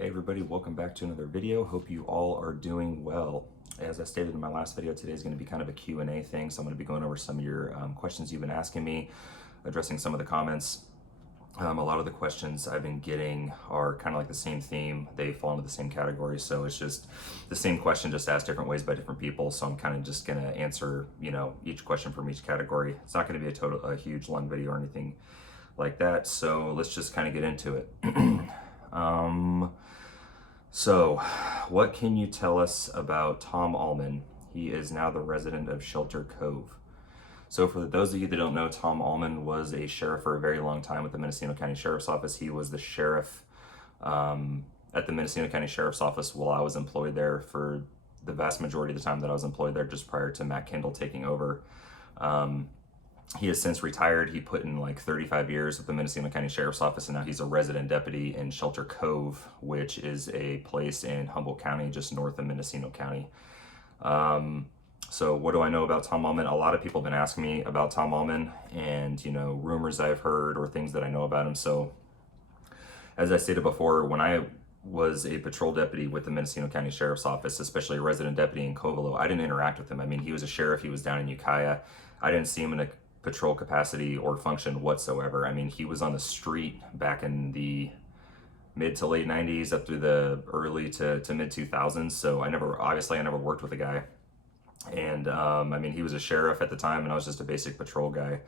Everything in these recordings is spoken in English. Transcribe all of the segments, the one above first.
Hey everybody, welcome back to another video. Hope you all are doing well. As I stated in my last video, today is going to be kind of a Q&A thing, so I'm going to be going over some of your questions you've been asking me, addressing some of the comments. A lot of the questions I've been getting are kind of like the same theme. They fall into the same category, so it's just the same question just asked different ways by different people, so I'm kind of just going to answer, each question from each category. It's not going to be a huge long video or anything like that, so let's just kind of get into it. So, what can you tell us about Tom Allman? He is now the resident of Shelter Cove. So for those of you that don't know, Tom Allman was a sheriff for a very long time with the Mendocino County Sheriff's Office. He was the sheriff at the Mendocino County Sheriff's Office while I was employed there for the vast majority of the time that I was employed there, just prior to Matt Kendall taking over. He has since retired. He put in like 35 years with the Mendocino County Sheriff's Office, and now he's a resident deputy in Shelter Cove, which is a place in Humboldt County, just north of Mendocino County. So what do I know about Tom Allman? A lot of people have been asking me about Tom Allman and, rumors I've heard or things that I know about him. So as I stated before, when I was a patrol deputy with the Mendocino County Sheriff's Office, especially a resident deputy in Covelo, I didn't interact with him. I mean, he was a sheriff. He was down in Ukiah. I didn't see him in a patrol capacity or function whatsoever. I mean, he was on the street back in the mid to late 90s up through the early to mid 2000s. So I never worked with the guy. And I mean, he was a sheriff at the time, and I was just a basic patrol guy.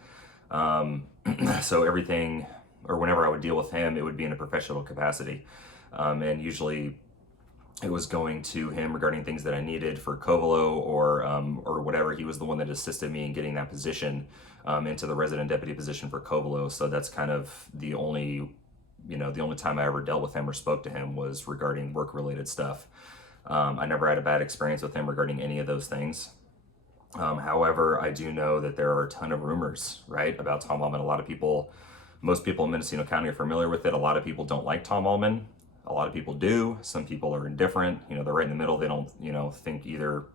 So everything, or whenever I would deal with him, it would be in a professional capacity. And usually it was going to him regarding things that I needed for Covelo or whatever. He was the one that assisted me in getting that position into the resident deputy position for Covelo. So that's kind of the only time I ever dealt with him or spoke to him was regarding work-related stuff. I never had a bad experience with him regarding any of those things. However, I do know that there are a ton of rumors, right, about Tom Allman. Most people in Mendocino County are familiar with it. A lot of people don't like Tom Allman. A lot of people do. Some people are indifferent. They're right in the middle. They don't, think either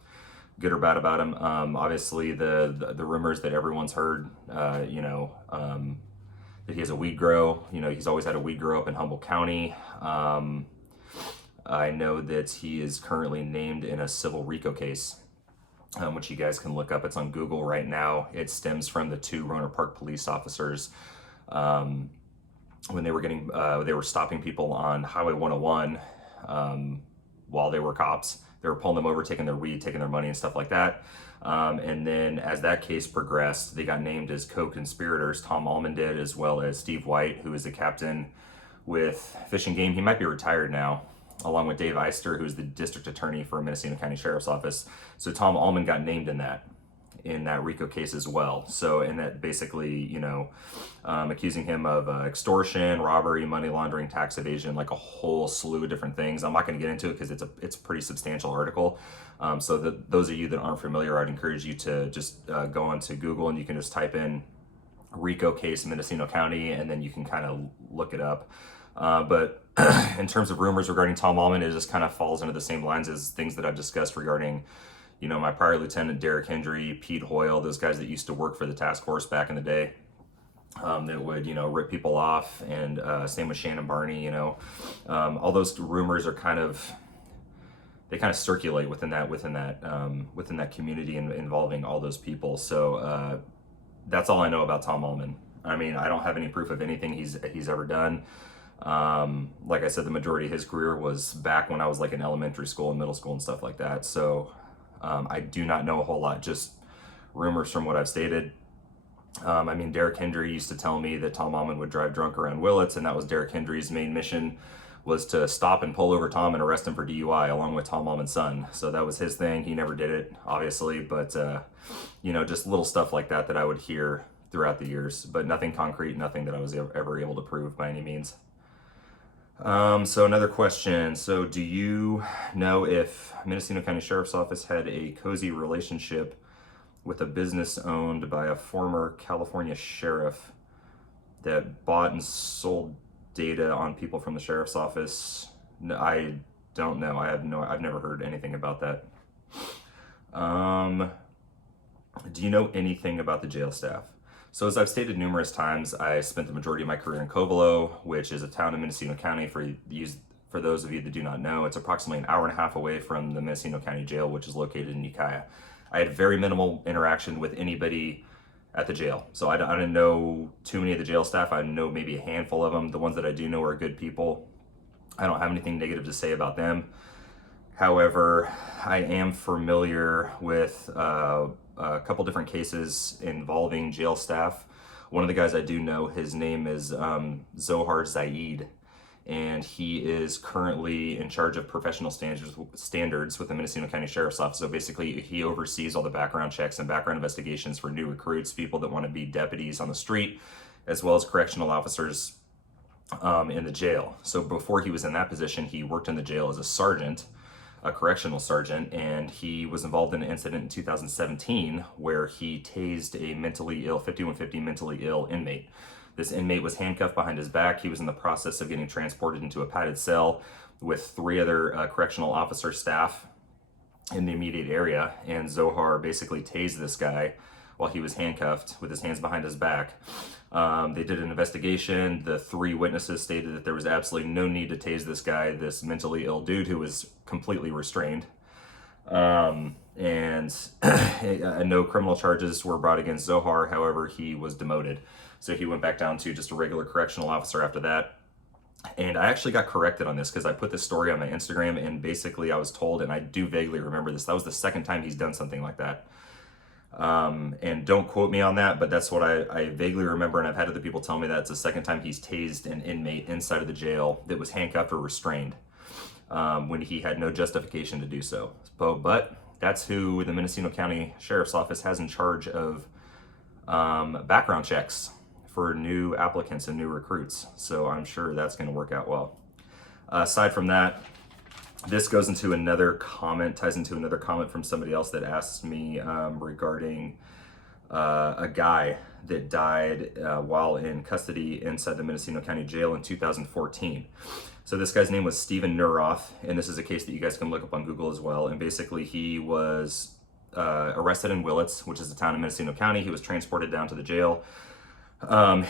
good or bad about him. Obviously, the rumors that everyone's heard, that he has a weed grow. He's always had a weed grow up in Humboldt County. I know that he is currently named in a civil RICO case, which you guys can look up. It's on Google right now. It stems from the two Rohnert Park police officers. When they were stopping people on Highway 101 while they were cops. They were pulling them over, taking their weed, taking their money and stuff like that. And then as that case progressed, they got named as co-conspirators. Tom Allman did, as well as Steve White, who is the captain with Fish and Game. He might be retired now, along with Dave Eister, who's the district attorney for Mendocino County Sheriff's Office. So Tom Allman got named in that RICO case as well. So, and that basically, accusing him of extortion, robbery, money laundering, tax evasion, like a whole slew of different things. I'm not going to get into it because it's a pretty substantial article. So those of you that aren't familiar, I'd encourage you to just go onto Google and you can just type in RICO case Mendocino County, and then you can kind of look it up. But in terms of rumors regarding Tom Allman, it just kind of falls into the same lines as things that I've discussed regarding my prior lieutenant, Derek Hendry, Pete Hoyle, those guys that used to work for the task force back in the day, that would, rip people off, and same with Shannon Barney, all those rumors are kind of circulate within that community and involving all those people. So that's all I know about Tom Allman. I mean, I don't have any proof of anything he's ever done. Like I said, the majority of his career was back when I was like in elementary school and middle school and stuff like that. So I do not know a whole lot, just rumors from what I've stated. I mean, Derek Hendry used to tell me that Tom Allman would drive drunk around Willits, and that was Derek Hendry's main mission, was to stop and pull over Tom and arrest him for DUI along with Tom Allman's son. So that was his thing. He never did it, obviously, but just little stuff like that I would hear throughout the years, but nothing concrete, nothing that I was ever able to prove by any means. So another question. So do you know if Mendocino County Sheriff's Office had a cozy relationship with a business owned by a former California sheriff that bought and sold data on people from the sheriff's office? No, I don't know. I've never heard anything about that. Do you know anything about the jail staff? So as I've stated numerous times, I spent the majority of my career in Covelo, which is a town in Mendocino County. For for those of you that do not know, it's approximately an hour and a half away from the Mendocino County Jail, which is located in Ukiah. I had very minimal interaction with anybody at the jail. So I didn't know too many of the jail staff. I know maybe a handful of them. The ones that I do know are good people. I don't have anything negative to say about them. However, I am familiar with a couple different cases involving jail staff. One of the guys I do know, his name is Zohar Zaid, and he is currently in charge of professional standards with the Mendocino County Sheriff's Office. So basically, he oversees all the background checks and background investigations for new recruits, people that want to be deputies on the street, as well as correctional officers in the jail. So before he was in that position, he worked in the jail as a sergeant, a correctional sergeant, and he was involved in an incident in 2017 where he tased a 5150 mentally ill inmate. This inmate was handcuffed behind his back. He was in the process of getting transported into a padded cell with 3 other correctional officer staff in the immediate area, and Zohar basically tased this guy while he was handcuffed with his hands behind his back. They did an investigation. The 3 witnesses stated that there was absolutely no need to tase this guy, this mentally ill dude who was completely restrained. And no criminal charges were brought against Zohar. However, he was demoted. So he went back down to just a regular correctional officer after that. And I actually got corrected on this because I put this story on my Instagram, and basically I was told, and I do vaguely remember this, that was the second time he's done something like that. And don't quote me on that, but that's what I vaguely remember, and I've had other people tell me that it's the second time he's tased an inmate inside of the jail that was handcuffed or restrained when he had no justification to do so. But that's who the Mendocino County Sheriff's Office has in charge of background checks for new applicants and new recruits. So I'm sure that's going to work out well. Aside from that, this goes into another comment, ties into another comment from somebody else that asked me regarding a guy that died while in custody inside the Mendocino County Jail in 2014. So this guy's name was Stephen Neuroth, and this is a case that you guys can look up on Google as well. And basically he was arrested in Willits, which is a town in Mendocino County. He was transported down to the jail.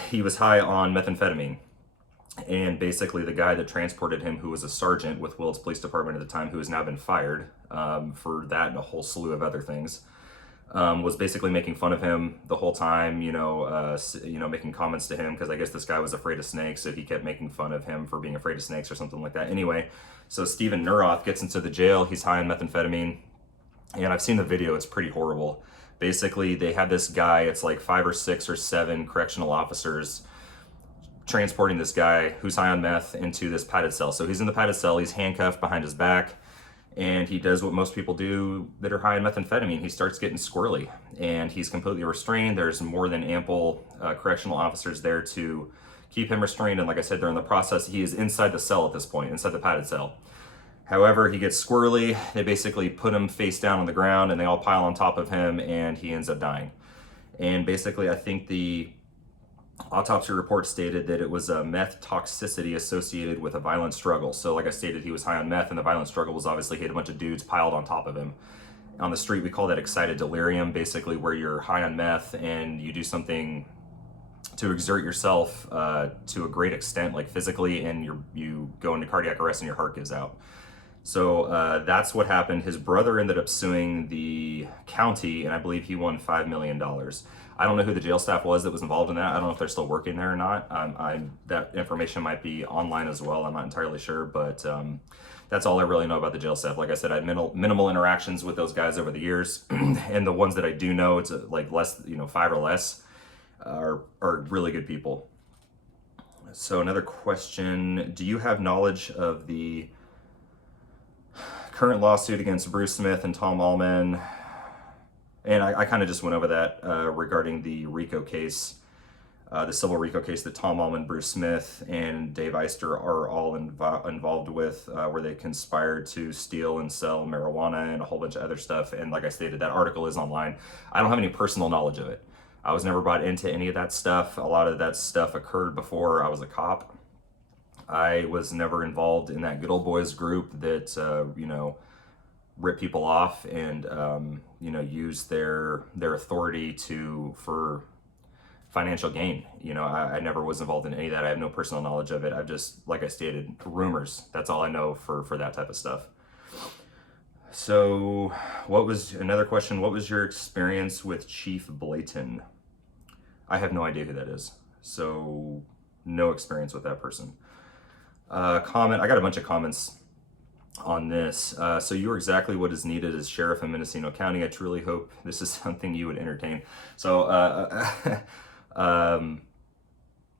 He was high on methamphetamine. And basically the guy that transported him, who was a sergeant with Willits Police Department at the time, who has now been fired for that and a whole slew of other things, was basically making fun of him the whole time, making comments to him, because I guess this guy was afraid of snakes, so he kept making fun of him for being afraid of snakes or something like that. Anyway, so Stephen Neuroth gets into the jail. He's high on methamphetamine, and I've seen the video. It's pretty horrible. Basically, they have this guy, it's like 5 or 6 or 7 correctional officers transporting this guy who's high on meth into this padded cell. So he's in the padded cell, he's handcuffed behind his back, and he does what most people do that are high on methamphetamine. He starts getting squirrely, and he's completely restrained. There's more than ample correctional officers there to keep him restrained, and like I said, during the process, he is inside the cell at this point, inside the padded cell. However, he gets squirrely. They basically put him face down on the ground, and they all pile on top of him, and he ends up dying. And basically, I think the autopsy report stated that it was a meth toxicity associated with a violent struggle. So like I stated, he was high on meth, and the violent struggle was obviously he had a bunch of dudes piled on top of him. On the street, we call that excited delirium, basically where you're high on meth and you do something to exert yourself to a great extent, like physically, and you go into cardiac arrest and your heart gives out. So that's what happened. His brother ended up suing the county, and I believe he won $5 million. I don't know who the jail staff was that was involved in that. I don't know if they're still working there or not. That information might be online as well. I'm not entirely sure, but that's all I really know about the jail staff. Like I said, I had minimal interactions with those guys over the years, and the ones that I do know, it's like less, 5 or less, are really good people. So another question: do you have knowledge of the current lawsuit against Bruce Smith and Tom Allman? And I kind of just went over that regarding the RICO case, the civil RICO case that Tom Allman, Bruce Smith, and Dave Eister are all involved with, where they conspired to steal and sell marijuana and a whole bunch of other stuff. And like I stated, that article is online. I don't have any personal knowledge of it. I was never brought into any of that stuff. A lot of that stuff occurred before I was a cop. I was never involved in that good old boys group that, rip people off and use their authority for financial gain. You know, I never was involved in any of that. I have no personal knowledge of it. I've just, like I stated, rumors. That's all I know for that type of stuff. So, another question? What was your experience with Chief Blayton? I have no idea who that is. So, no experience with that person. Comment. I got a bunch of comments on this. So you are exactly what is needed as sheriff in Mendocino County. I truly hope this is something you would entertain. So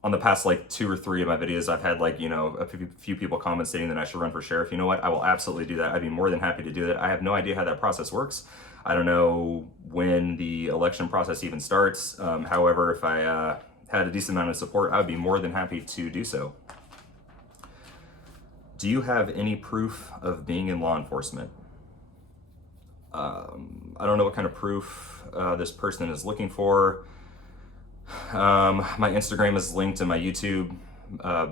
on the past like 2 or 3 of my videos, I've had like, you know, a few people comment stating that I should run for sheriff. You know what? I will absolutely do that. I'd be more than happy to do that. I have no idea how that process works. I don't know when the election process even starts. However, if I had a decent amount of support, I would be more than happy to do so. Do you have any proof of being in law enforcement? I don't know what kind of proof this person is looking for. My Instagram is linked in my YouTube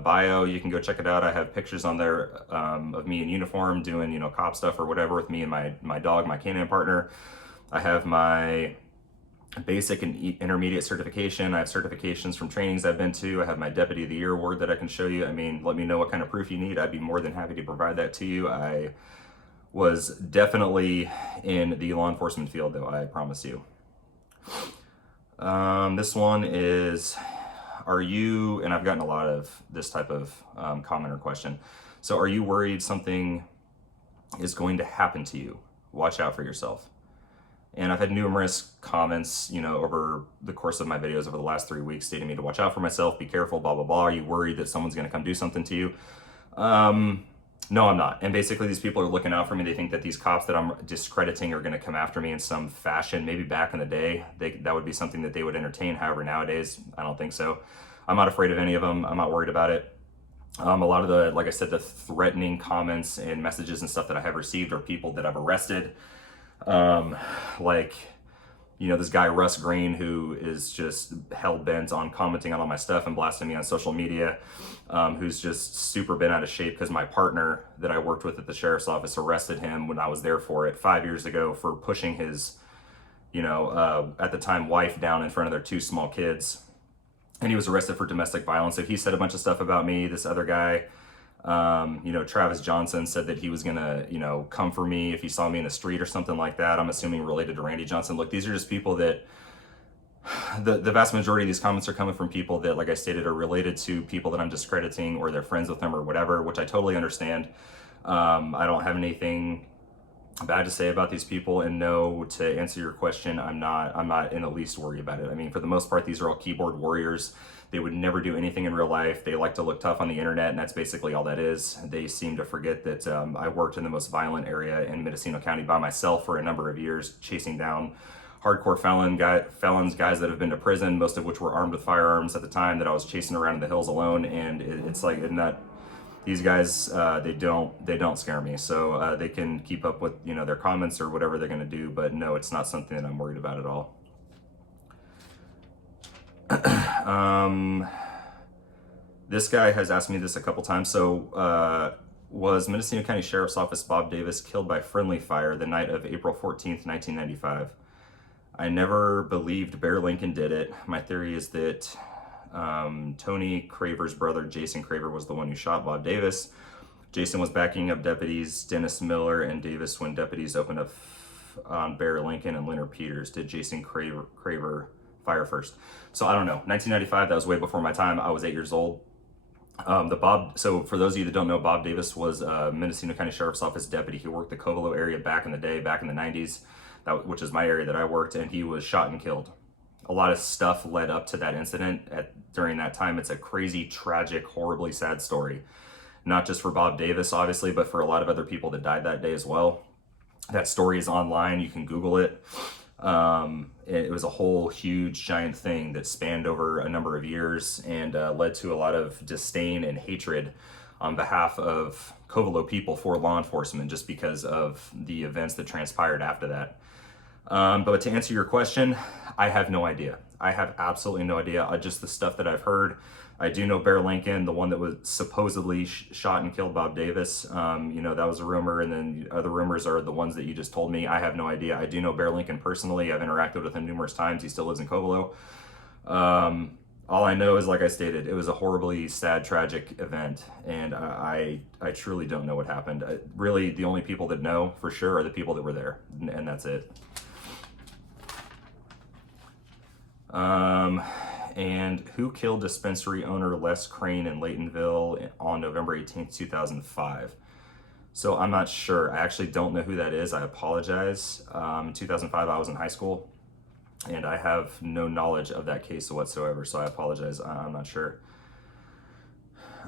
bio. You can go check it out. I have pictures on there of me in uniform doing, you know, cop stuff or whatever with me and my dog, my canine partner. I have my basic and intermediate certification. I have certifications from trainings I've been to. I have my Deputy of the Year award that I can show you. I mean, let me know what kind of proof you need. I'd be more than happy to provide that to you. I was definitely in the law enforcement field, though, I promise you. This one is, are you, and I've gotten a lot of this type of comment or question. So are you worried something is going to happen to you? Watch out for yourself. And I've had numerous comments, you know, over the course of my videos over the last 3 weeks stating me to watch out for myself, be careful, blah, blah, blah. Are you worried that someone's going to come do something to you? No, I'm not. And basically these people are looking out for me. They think that these cops that I'm discrediting are going to come after me in some fashion. Maybe back in the day, that would be something that they would entertain. However, nowadays, I don't think so. I'm not afraid of any of them. I'm not worried about it. A lot of the, like I said, the threatening comments and messages and stuff that I have received are people that I've arrested. Like, you know, this guy Russ Green, who is just hell-bent on commenting on all my stuff and blasting me on social media, who's just super bent out of shape because my partner that I worked with at the sheriff's office arrested him when I was there for it 5 years ago for pushing his, you know, at the time wife down in front of their 2 small kids. And he was arrested for domestic violence. So he said a bunch of stuff about me. This other guy, you know, Travis Johnson, said that he was gonna, you know, come for me if he saw me in the street or something like that. I'm assuming related to Randy Johnson. Look, these are just people that, the vast majority of these comments are coming from people that, like I stated, are related to people that I'm discrediting or they're friends with them or whatever, which I totally understand. I don't have anything bad to say about these people, and no, to answer your question, I'm not in the least worried about it. I mean, for the most part, these are all keyboard warriors. They would never do anything in real life. They like to look tough on the internet, and that's basically all that is. They seem to forget that I worked in the most violent area in Mendocino County by myself for a number of years, chasing down hardcore felons, guys that have been to prison, most of which were armed with firearms at the time, that I was chasing around in the hills alone. And it's like, isn't that, these guys, they don't scare me. So they can keep up with, you know, their comments or whatever they're going to do, but no, it's not something that I'm worried about at all. This guy has asked me this a couple times. So was Mendocino County Sheriff's Office Bob Davis killed by friendly fire the night of April 14th, 1995? I never believed Bear Lincoln did it. My theory is that Tony Craver's brother, Jason Craver, was the one who shot Bob Davis. Jason was backing up deputies Dennis Miller and Davis when deputies opened up on Bear Lincoln and Leonard Peters. Did Jason Craver fire first? So I don't know. 1995, that was way before my time. I was 8 years old. So for those of you that don't know, Bob Davis was a Mendocino County Sheriff's Office deputy. He worked the Covelo area back in the day, back in the 90s, which is my area that I worked, and he was shot and killed. A lot of stuff led up to that incident during that time. It's a crazy, tragic, horribly sad story. Not just for Bob Davis, obviously, but for a lot of other people that died that day as well. That story is online. You can Google it. It was a whole huge, giant thing that spanned over a number of years and led to a lot of disdain and hatred on behalf of Covelo people for law enforcement, just because of the events that transpired after that. But to answer your question, I have no idea. I have absolutely no idea. Just the stuff that I've heard. I do know Bear Lincoln, the one that was supposedly shot and killed Bob Davis. You know, that was a rumor, and then other rumors are the ones that you just told me. I have no idea. I do know Bear Lincoln personally. I've interacted with him numerous times. He still lives in Covelo. All I know is, like I stated, it was a horribly sad, tragic event, and I truly don't know what happened. Really, the only people that know for sure are the people that were there, and that's it. And who killed dispensary owner Les Crane in Laytonville on November 18th, 2005? So I'm not sure. I actually don't know who that is. I apologize. In 2005, I was in high school, and I have no knowledge of that case whatsoever, so I apologize. I'm not sure.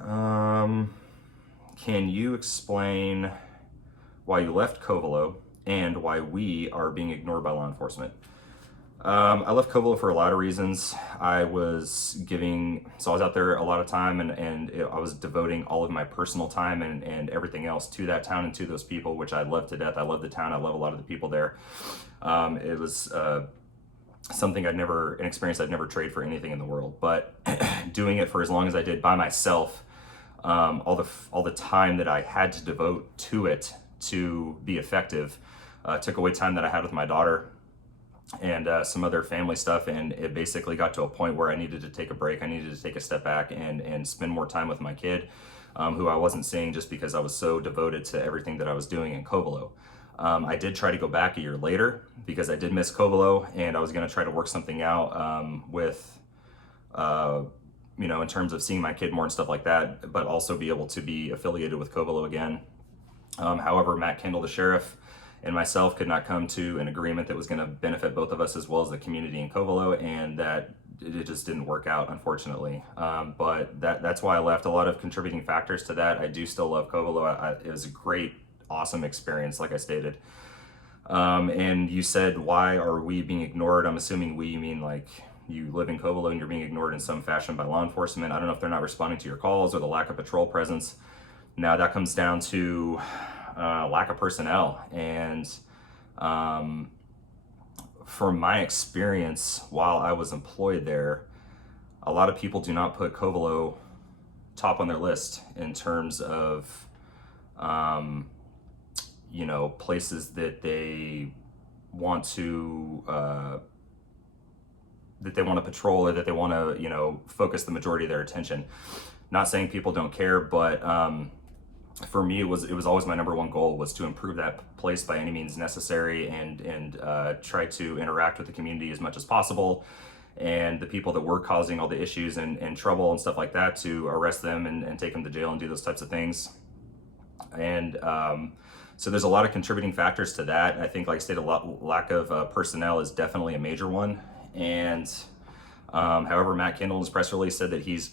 Can you explain why you left Covelo and why we are being ignored by law enforcement? I left Covelo for a lot of reasons. I was out there a lot of time, and I was devoting all of my personal time and everything else to that town and to those people, which I love to death. I love the town. I love a lot of the people there. It was an experience I'd never trade for anything in the world. But doing it for as long as I did by myself, all the time that I had to devote to it to be effective, took away time that I had with my daughter and some other family stuff, and it basically got to a point where I needed to take a break. I needed to take a step back and spend more time with my kid, who I wasn't seeing just because I was so devoted to everything that I was doing in Covelo. I did try to go back a year later because I did miss Covelo, and I was going to try to work something out with, in terms of seeing my kid more and stuff like that, but also be able to be affiliated with Covelo again. However, Matt Kendall, the sheriff, and myself could not come to an agreement that was going to benefit both of us as well as the community in Covelo, and that it just didn't work out, unfortunately. But that's why I left. A lot of contributing factors to that. I do still love Covelo. It was a great, awesome experience, like I stated. And you said, why are we being ignored? I'm assuming we mean like you live in Covelo and you're being ignored in some fashion by law enforcement. I don't know if they're not responding to your calls or the lack of patrol presence. Now that comes down to lack of personnel, and from my experience while I was employed there, a lot of people do not put Covelo top on their list in terms of places that they want to patrol, or that they want to focus the majority of their attention. Not saying people don't care, but for me, it was always my number one goal was to improve that place by any means necessary, and try to interact with the community as much as possible, and the people that were causing all the issues and trouble and stuff like that, to arrest them and take them to jail and do those types of things. And so there's a lot of contributing factors to that. I think, like I stated, lack of personnel is definitely a major one. And however, Matt Kendall in his press release said that he's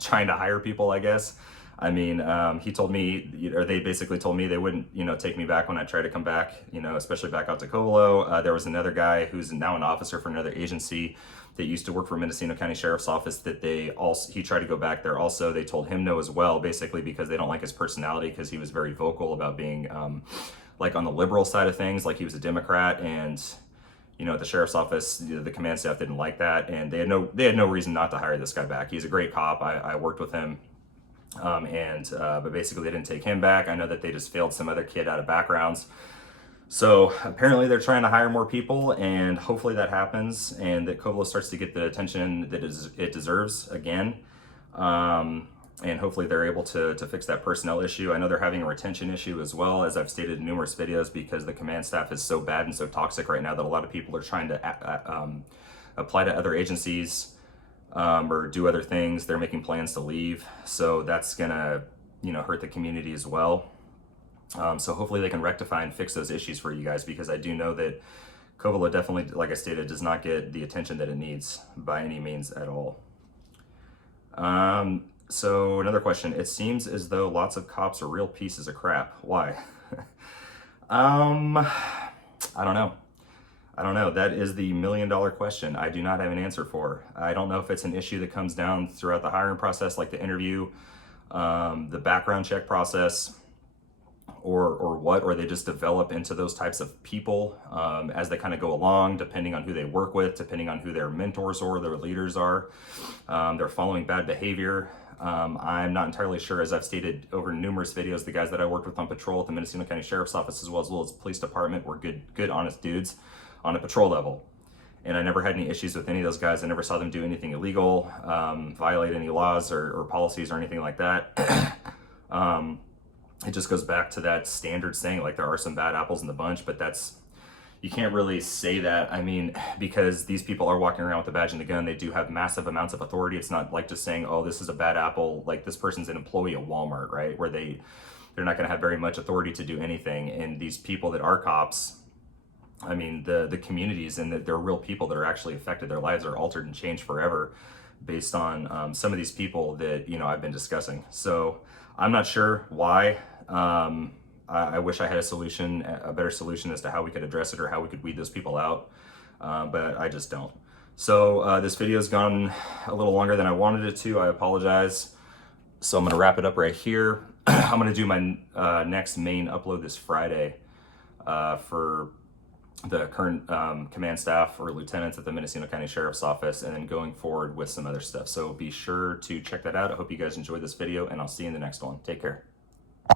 trying to hire people, I guess. I mean, he told me, or they basically told me they wouldn't, take me back when I tried to come back, especially back out to Covelo. There was another guy who's now an officer for another agency that used to work for Mendocino County Sheriff's Office that he tried to go back there also. They told him no as well, basically because they don't like his personality, because he was very vocal about being like on the liberal side of things, like he was a Democrat, and at the sheriff's office, the command staff didn't like that, and they had no reason not to hire this guy back. He's a great cop. I worked with him. But basically they didn't take him back. I know that they just failed some other kid out of backgrounds. So apparently they're trying to hire more people, and hopefully that happens, and that Covelo starts to get the attention that it deserves again. And hopefully they're able to fix that personnel issue. I know they're having a retention issue as well, as I've stated in numerous videos, because the command staff is so bad and so toxic right now that a lot of people are trying to apply to other agencies, or do other things. They're making plans to leave, so that's gonna hurt the community as well. So hopefully they can rectify and fix those issues for you guys, because I do know that Covelo definitely, like I stated, does not get the attention that it needs by any means at all. So another question: it seems as though lots of cops are real pieces of crap. Why? I don't know. That is the $1 million question. I do not have an answer for. I don't know if it's an issue that comes down throughout the hiring process, like the interview, the background check process, or they just develop into those types of people as they kind of go along, depending on who they work with, depending on who their mentors or their leaders are. They're following bad behavior. I'm not entirely sure. As I've stated over numerous videos, the guys that I worked with on patrol at the Mendocino County Sheriff's Office, as well as the police department, were good, honest dudes on a patrol level. and I never had any issues with any of those guys. I never saw them do anything illegal, violate any laws or policies or anything like that. It just goes back to that standard saying, like, there are some bad apples in the bunch, but you can't really say that. I mean, because these people are walking around with a badge and a gun, they do have massive amounts of authority. It's not like just saying, oh, this is a bad apple. Like, this person's an employee at Walmart, right? Where they're not going to have very much authority to do anything. And these people that are cops, I mean, the communities, and they're real people that are actually affected. Their lives are altered and changed forever based on some of these people that, I've been discussing. So I'm not sure why. I wish I had a better solution as to how we could address it or how we could weed those people out, but I just don't. So this video's gone a little longer than I wanted it to. I apologize. So I'm going to wrap it up right here. I'm going to do my next main upload this Friday for the current command staff or lieutenants at the Mendocino County Sheriff's Office, and then going forward with some other stuff. So be sure to check that out. I hope you guys enjoyed this video, and I'll see you in the next one. Take care.